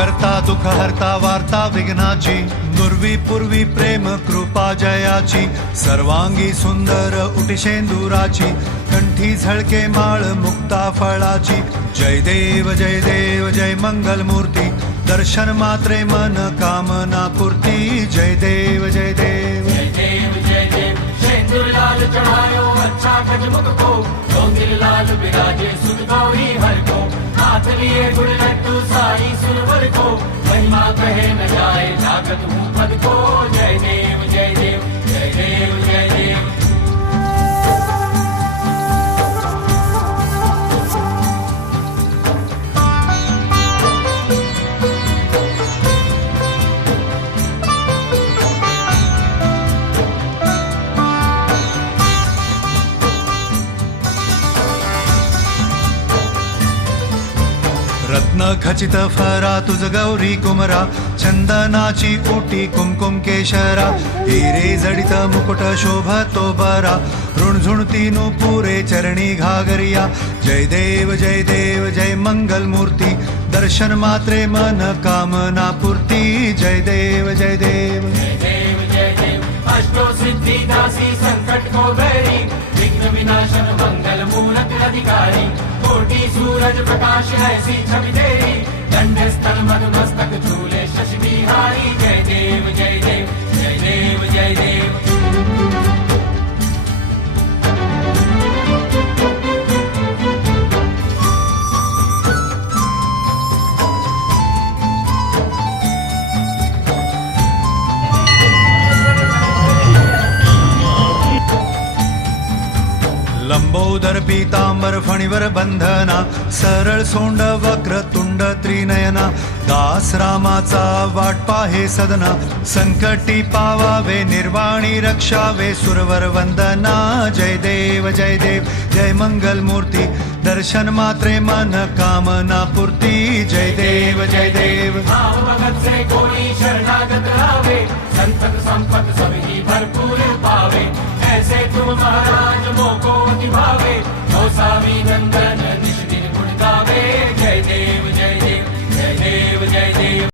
करता दुःख हरता वार्ता विघ्नाची, नुर्वी पूर्वी प्रेम कृपा जयाची, सर्वांगी सुंदर उटिशेंदुराची, कंठी झळके माळ मुक्ता फळाची. जय देव जय देव जय मंगल मूर्ती, दर्शन मात्रे मन कामना पूर्ती. जय देव जय देव जय देव जय देव शेंदूर लाल चढ़ायो अच्छा गजमुख को, चौंदिल लाल बिराजे सुत गौरी हर को, हाथ लिए गुड़ लड्डू साई सुरवर को, महिमा कहे न जाए जागत हूँ पद को. जय देव जय देव जय देव जय देव. रत्न खचित फरा तुझ गौरी कुमरा, चंदनाची ओटी कुमकुम केशरा, हिरे जडित मुकुट शोभतो बरा, ऋणझुणती पुरे चरणी घागरिया. जय देव जय मंगल मूर्ती, दर्शन मात्रे मन कामना पूर्ती. जय देव जय देव जय देव जय देव अष्टो सिद्धि दासी संकट को बैरी, विघ्न विनाशन मंगल मूरत अधिकारी, कोटि सूरज प्रकाश ऐसी छवि तेरी, दंड स्थल मधुमस्तक झूले शशि बिहारी. जय देव जय देव जय देव जय देव. लंबोदर पीतांबर फणीवर बंधना, सरळ सोंड वक्र तुंड त्रिनयना, दास रामाचा वाट पाहे सदना, संकटी पावावे निर्वाणी रक्षावे सुरवर वंदना. जय देव जय मंगल मूर्ती, दर्शन मात्रे मन कामना पूर्ती. जय देव भाव भगत से कोई शरणागत आवे,